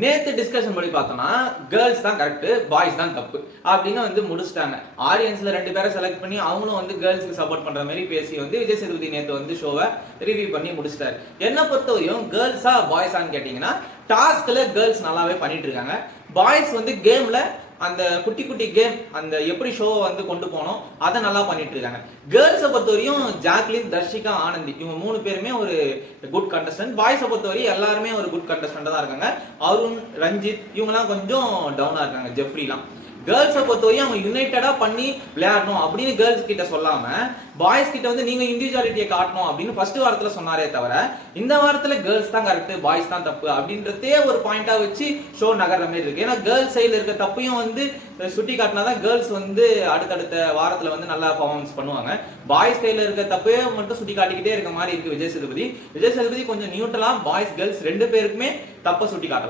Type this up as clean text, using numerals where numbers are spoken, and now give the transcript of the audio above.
நேத்து டிஸ்கஷன் படி பார்த்தோம்னா கேர்ள்ஸ் தான் கரெக்ட், பாய்ஸ் தான் தப்பு அப்படின்னு முடிச்சிட்டாங்க. ஆடியன்ஸ்ல 2 பேரை செலக்ட் பண்ணி அவங்களும் கேர்ள்ஸ்க்கு சப்போர்ட் பண்ற மாதிரி பேசி விஜய் சேதுபதி நேத்து ஷோவை ரிவ்யூ பண்ணி முடிச்சிட்டாரு. என்ன பொறுத்தவரையும் கேர்ள்ஸா பாய்ஸான்னு கேட்டீங்கன்னா டாஸ்க்ல கேர்ள்ஸ் நல்லாவே பண்ணிட்டு இருக்காங்க. பாய்ஸ் கேம்ல அந்த குட்டி குட்டி கேம் அந்த எப்படி ஷோவை கொண்டு போனோம் அதை நல்லா பண்ணிட்டு இருக்காங்க. கேர்ள்ஸை பொறுத்தவரையும் ஜாக்லின், தர்ஷிகா, ஆனந்தி இவங்க 3 பேருமே ஒரு குட் கண்டஸ்டன்ட். பாய்ஸை பொறுத்தவரையும் எல்லாருமே ஒரு குட் கண்டஸ்டன்ட் தான் இருக்காங்க. அருண், ரஞ்சித் இவங்கலாம் கொஞ்சம் டவுனா இருக்காங்க. ஜெஃப்ரிலாம் கேர்ள்ஸை பொறுத்தவரையும் அவங்க யுனைட்டடா பண்ணி விளையாடணும் அப்படின்னு கேர்ள்ஸ் கிட்ட சொல்லாம பாய்ஸ் கிட்ட நீங்க இண்டிவிஜுவாலிட்டியை காட்டணும் அப்படின்னு ஃபர்ஸ்ட் வாரத்துல சொன்னாரே தவிர இந்த வாரத்துல கேர்ள்ஸ் தான் கரெக்ட், பாய்ஸ் தான் தப்பு அப்படின்றதே ஒரு பாயிண்டா வச்சு ஷோ நகர்ற மாதிரி இருக்கு. ஏன்னா கேர்ள்ஸ் சைடுல இருக்க தப்பையும் சுட்டி காட்டினாதான் கேர்ள்ஸ் அடுத்தடுத்த வாரத்துல நல்லா பர்ஃபார்மன்ஸ் பண்ணுவாங்க. பாய்ஸ் கையில இருக்க தப்பையும் மட்டும் சுட்டி காட்டிக்கிட்டே இருக்க மாதிரி இருக்கு விஜய் சேதுபதி. விஜய் சேதுபதி கொஞ்சம் நியூட்ரலா பாய்ஸ் கேர்ள்ஸ் 2 பேருக்குமே தப்ப சுட்டி காட்டலாம்.